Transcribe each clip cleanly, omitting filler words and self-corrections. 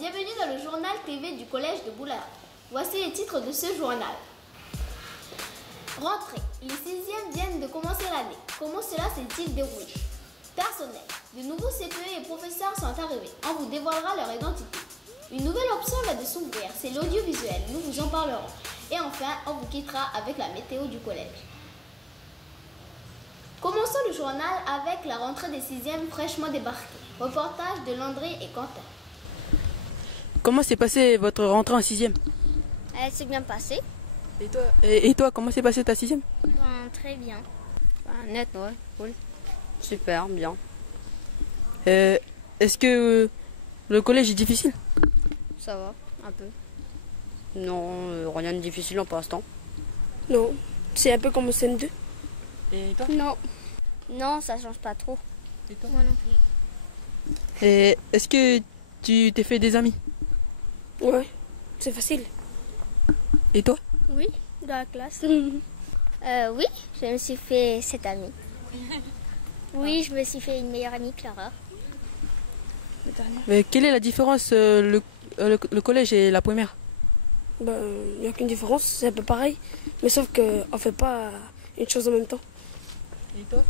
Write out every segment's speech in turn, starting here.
bienvenue dans le journal TV du collège de Boulard. Voici les titres de ce journal. Rentrée. Les 6e viennent de commencer l'année. Comment cela s'est-il déroulé? Personnel. De nouveaux CPE et professeurs sont arrivés. On vous dévoilera leur identité. Une nouvelle option va de s'ouvrir, c'est l'audiovisuel. Nous vous en parlerons. Et enfin, on vous quittera avec la météo du collège. Commençons le journal avec la rentrée des 6e fraîchement débarqués. Reportage de Landry et Quentin. Comment s'est passée votre rentrée en 6e? Elle s'est bien passée. Et toi, comment s'est passée ta 6e? Très bien. Net, ouais, cool. Super, bien. Est-ce que le collège est difficile? Ça va, un peu. Non, rien de difficile pour l'instant. Non, c'est un peu comme au CM2. Et toi? Non. Non, ça change pas trop. Et toi? Moi non plus. Et est-ce que tu t'es fait des amis? Ouais, c'est facile. Et toi? Oui, dans la classe. Oui, je me suis fait 7 amis. Oui, je me suis fait une meilleure amie, Clara. Mais quelle est la différence le collège et la primaire? Ben, il n'y a aucune différence, c'est un peu pareil. Mais sauf qu'on ne fait pas une chose en même temps. Et toi?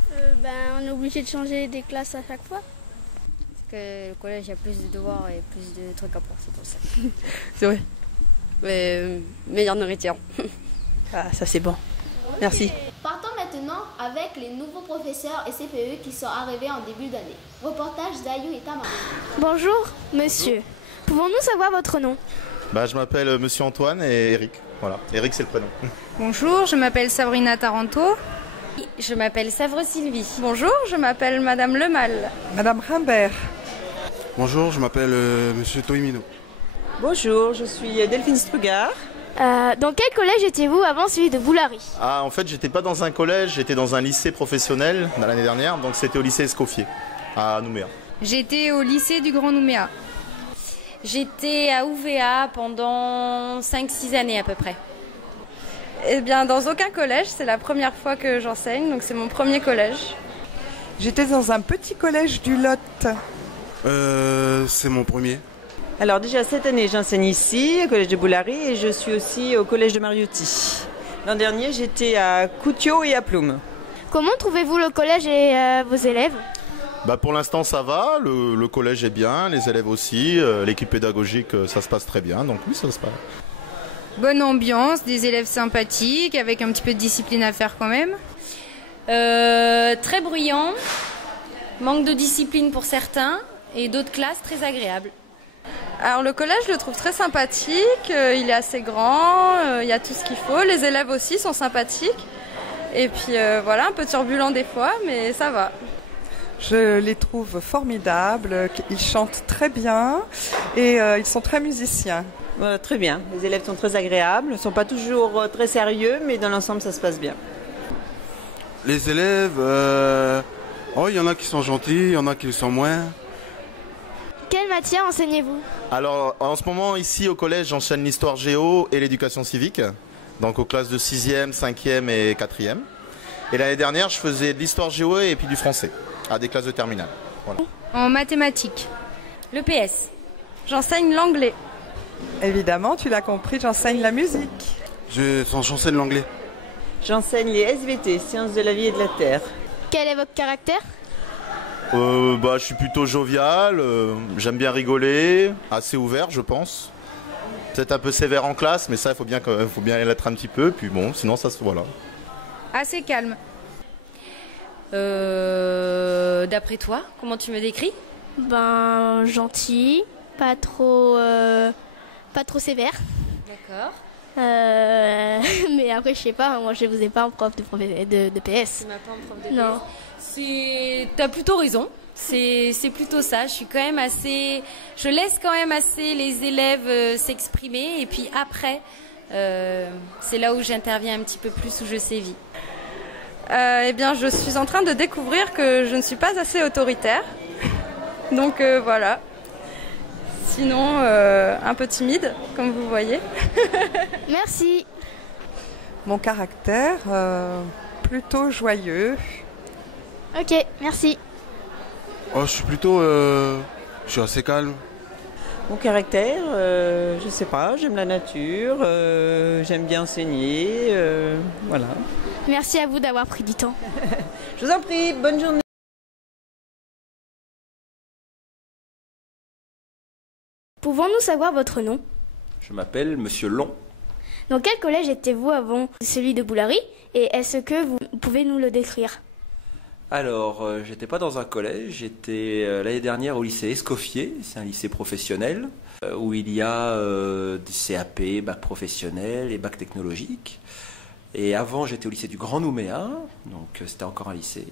On est obligé de changer des classes à chaque fois. Parce que le collège, il y a plus de devoirs et plus de trucs à faire, c'est pour ça. C'est vrai. Mais meilleure nourriture. Ah, ça c'est bon. Merci. Partons maintenant avec les nouveaux professeurs et CPE qui sont arrivés en début d'année. Reportage d'Ayou et Tamara. Bonjour, monsieur. Pouvons-nous savoir votre nom? Je m'appelle Monsieur Antoine et Eric. Voilà, Eric c'est le prénom. Bonjour, je m'appelle Sabrina Taranto. Je m'appelle Savre Sylvie. Bonjour, je m'appelle Madame Lemal. Madame Rimbert. Bonjour, je m'appelle Monsieur Toimino. Bonjour, je suis Delphine Strugard. Dans quel collège étiez-vous avant celui de Boulary? Ah, en fait, j'étais pas dans un collège, j'étais dans un lycée professionnel l'année dernière, donc c'était au lycée Escoffier, à Nouméa. J'étais au lycée du Grand Nouméa. J'étais à UVA pendant 5-6 années à peu près. Eh bien, dans aucun collège, c'est la première fois que j'enseigne, donc c'est mon premier collège. J'étais dans un petit collège du Lot. C'est mon premier. Alors déjà cette année j'enseigne ici au collège de Boulary et je suis aussi au collège de Mariotti. L'an dernier j'étais à Coutiot et à Ploum. Comment trouvez-vous le collège et vos élèves? Pour l'instant ça va, le collège est bien, les élèves aussi, l'équipe pédagogique ça se passe très bien, donc oui ça se passe. Bonne ambiance, des élèves sympathiques, avec un petit peu de discipline à faire quand même. Très bruyant, manque de discipline pour certains et d'autres classes très agréables. Alors le collège, je le trouve très sympathique, il est assez grand, il y a tout ce qu'il faut, les élèves aussi sont sympathiques. Et puis voilà, un peu turbulent des fois, mais ça va. Je les trouve formidables, ils chantent très bien et ils sont très musiciens. Très bien, les élèves sont très agréables, ils ne sont pas toujours très sérieux, mais dans l'ensemble ça se passe bien. Les élèves, il y en a qui sont gentils, il y en a qui le sont moins. Quelle matière enseignez-vous? Alors en ce moment ici au collège j'enchaîne l'histoire géo et l'éducation civique, donc aux classes de 6e, 5e et 4e. Et l'année dernière je faisais de l'histoire géo et puis du français, à des classes de terminale. Voilà. En mathématiques. Le PS. J'enseigne l'anglais. Évidemment, tu l'as compris, j'enseigne la musique. J'enseigne l'anglais. J'enseigne les SVT, sciences de la vie et de la terre. Quel est votre caractère? Je suis plutôt jovial, j'aime bien rigoler, assez ouvert je pense. Peut-être un peu sévère en classe, mais ça il faut bien l'être un petit peu, puis bon, sinon ça se voilà. Assez calme. D'après toi, comment tu me décris? Gentil, pas trop sévère. D'accord. Mais après, je sais pas, moi je vous ai pas en prof de PS. Tu m'as pas en prof de PS? Non. T'as plutôt raison. C'est plutôt ça. Je laisse quand même assez les élèves s'exprimer et puis après, c'est là où j'interviens un petit peu plus, où je sévis. Eh bien, je suis en train de découvrir que je ne suis pas assez autoritaire. Donc voilà. Sinon, un peu timide, comme vous voyez. Merci. Mon caractère, plutôt joyeux. Ok, merci. Je suis assez calme. Mon caractère, je sais pas, j'aime la nature, j'aime bien enseigner, voilà. Merci à vous d'avoir pris du temps. Je vous en prie, bonne journée. Pouvons-nous savoir votre nom? Je m'appelle Monsieur Long. Dans quel collège étiez-vous avant celui de Boulary? Et est-ce que vous pouvez nous le décrire? Alors, j'étais pas dans un collège, j'étais l'année dernière au lycée Escoffier, c'est un lycée professionnel, où il y a des CAP, bac professionnel et bac technologique. Et avant, j'étais au lycée du Grand Nouméa, donc c'était encore un lycée.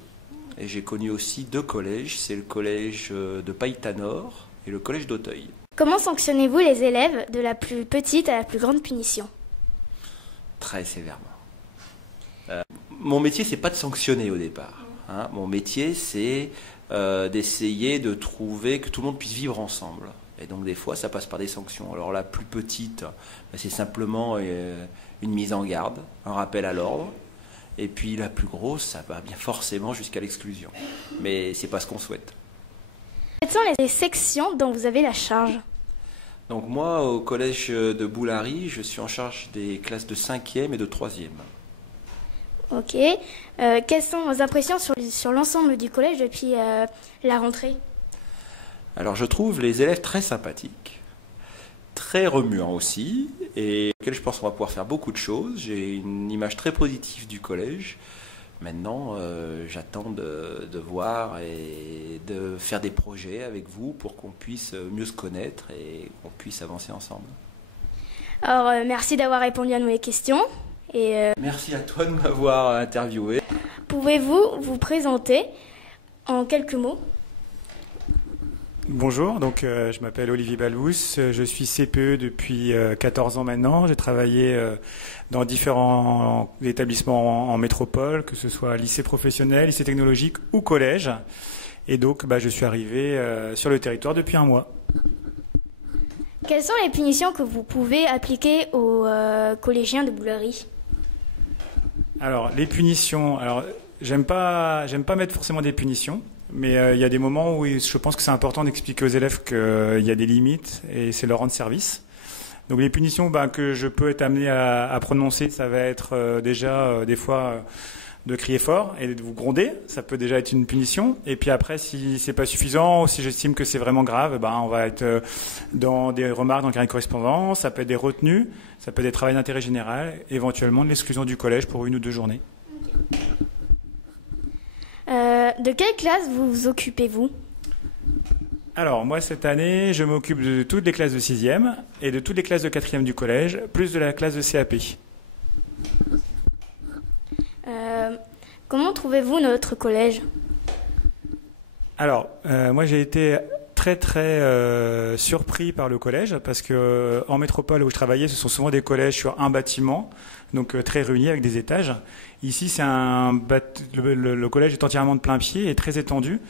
Et j'ai connu aussi 2 collèges, c'est le collège de Païtanor et le collège d'Auteuil. Comment sanctionnez-vous les élèves de la plus petite à la plus grande punition? Très sévèrement. Mon métier, c'est pas de sanctionner au départ. Hein. Mon métier, c'est d'essayer de trouver que tout le monde puisse vivre ensemble. Et donc des fois, ça passe par des sanctions. Alors la plus petite, c'est simplement une mise en garde, un rappel à l'ordre. Et puis la plus grosse, ça va bien forcément jusqu'à l'exclusion. Mais c'est pas ce qu'on souhaite. Quelles sont les sections dont vous avez la charge? Donc moi, au collège de Boulary, je suis en charge des classes de 5e et de 3e. Ok. Quelles sont vos impressions sur l'ensemble du collège depuis la rentrée? Alors je trouve les élèves très sympathiques, très remuants aussi, et auxquels je pense qu'on va pouvoir faire beaucoup de choses. J'ai une image très positive du collège. Maintenant, j'attends de voir et de faire des projets avec vous pour qu'on puisse mieux se connaître et qu'on puisse avancer ensemble. Alors, merci d'avoir répondu à nos questions. Et, merci à toi de m'avoir interviewé. Pouvez-vous vous présenter en quelques mots? Bonjour, donc je m'appelle Olivier Balbous, je suis CPE depuis 14 ans maintenant. J'ai travaillé dans différents établissements en métropole, que ce soit lycée professionnel, lycée technologique ou collège. Et donc je suis arrivé sur le territoire depuis un mois. Quelles sont les punitions que vous pouvez appliquer aux collégiens de Boulary? Alors les punitions, j'aime pas mettre forcément des punitions. Mais il y a des moments où je pense que c'est important d'expliquer aux élèves qu'il y a des limites et c'est leur rendre service. Donc les punitions que je peux être amené à prononcer, ça va être déjà des fois de crier fort et de vous gronder. Ça peut déjà être une punition. Et puis après, si c'est pas suffisant, si j'estime que c'est vraiment grave, on va être dans des remarques dans le carnet de correspondance. Ça peut être des retenues, ça peut être des travaux d'intérêt général, éventuellement de l'exclusion du collège pour 1 ou 2 journées. De quelle classe vous occupez-vous? Alors, moi, cette année, je m'occupe de toutes les classes de 6e et de toutes les classes de 4e du collège, plus de la classe de CAP. Comment trouvez-vous notre collège? Alors, moi, j'ai été très surpris par le collège parce que en métropole où je travaillais, ce sont souvent des collèges sur un bâtiment, donc très réunis avec des étages. Ici, le collège est entièrement de plein pied et très étendu.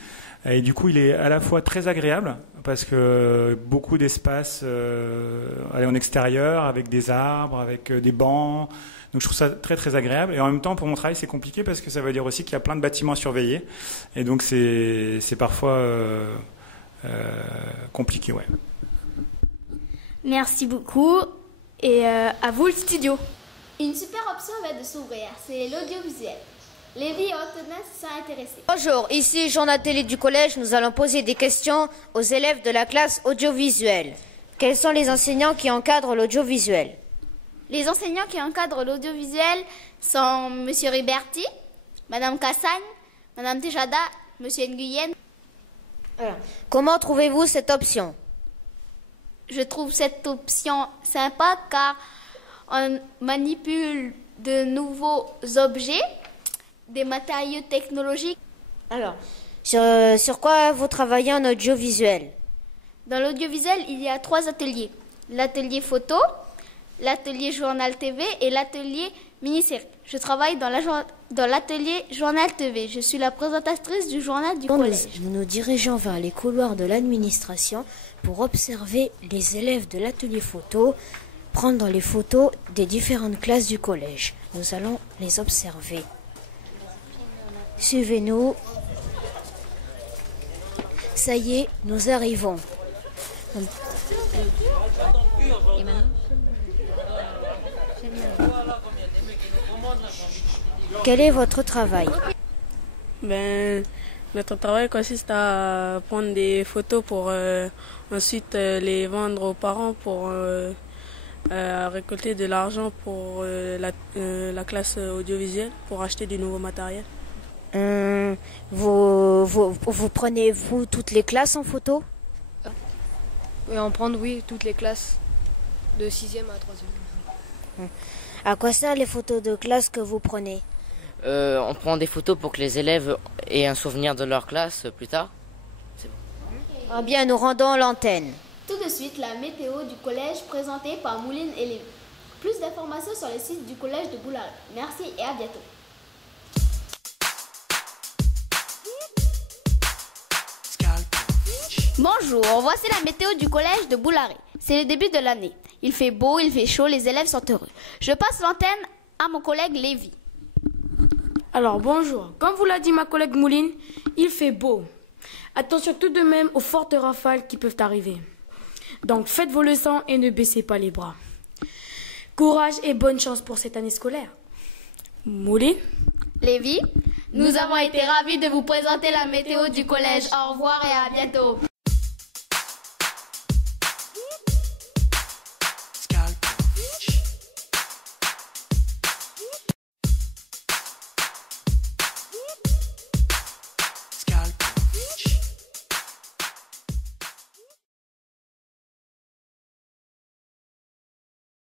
Et du coup, il est à la fois très agréable parce que beaucoup d'espace en extérieur avec des arbres, avec des bancs. Donc je trouve ça très agréable. Et en même temps, pour mon travail, c'est compliqué parce que ça veut dire aussi qu'il y a plein de bâtiments à surveiller. Et donc c'est parfois compliqué, ouais. Merci beaucoup. Et à vous le studio. Une super option va de s'ouvrir, c'est l'audiovisuel. Les filles hautement se sont intéressées. Bonjour, ici journal télé du collège. Nous allons poser des questions aux élèves de la classe audiovisuelle. Quels sont les enseignants qui encadrent l'audiovisuel? Les enseignants qui encadrent l'audiovisuel sont M. Riberti, Mme Cassagne, Mme Tejada, M. Nguyen. Comment trouvez-vous cette option? Je trouve cette option sympa car on manipule de nouveaux objets, des matériaux technologiques. Alors, sur quoi vous travaillez en audiovisuel? Dans l'audiovisuel, il y a 3 ateliers. L'atelier photo, l'atelier journal TV et l'atelier mini-série. Je travaille dans l'atelier journal TV. Je suis la présentatrice du journal du collège. Nous nous dirigeons vers les couloirs de l'administration pour observer les élèves de l'atelier photo, prendre les photos des différentes classes du collège. Nous allons les observer. Suivez-nous. Ça y est, nous arrivons. Et maintenant? Quel est votre travail? Notre travail consiste à prendre des photos pour ensuite les vendre aux parents pour récolter de l'argent pour la classe audiovisuelle, pour acheter du nouveau matériel. Vous prenez, vous, toutes les classes en photo? Oui, en prendre, oui, toutes les classes, de 6e à 3e. À quoi servent les photos de classe que vous prenez? On prend des photos pour que les élèves aient un souvenir de leur classe plus tard. Ah bien, nous rendons l'antenne. Tout de suite, la météo du collège présentée par Mouline et Lévi. Plus d'informations sur le site du collège de Boulary. Merci et à bientôt. Bonjour, voici la météo du collège de Boulary. C'est le début de l'année. Il fait beau, il fait chaud, les élèves sont heureux. Je passe l'antenne à mon collègue Lévi. Alors bonjour, comme vous l'a dit ma collègue Mouline, il fait beau. Attention tout de même aux fortes rafales qui peuvent arriver. Donc faites vos leçons et ne baissez pas les bras. Courage et bonne chance pour cette année scolaire. Mouline? Lévi, nous avons été ravis de vous présenter la météo du collège. Au revoir et à bientôt.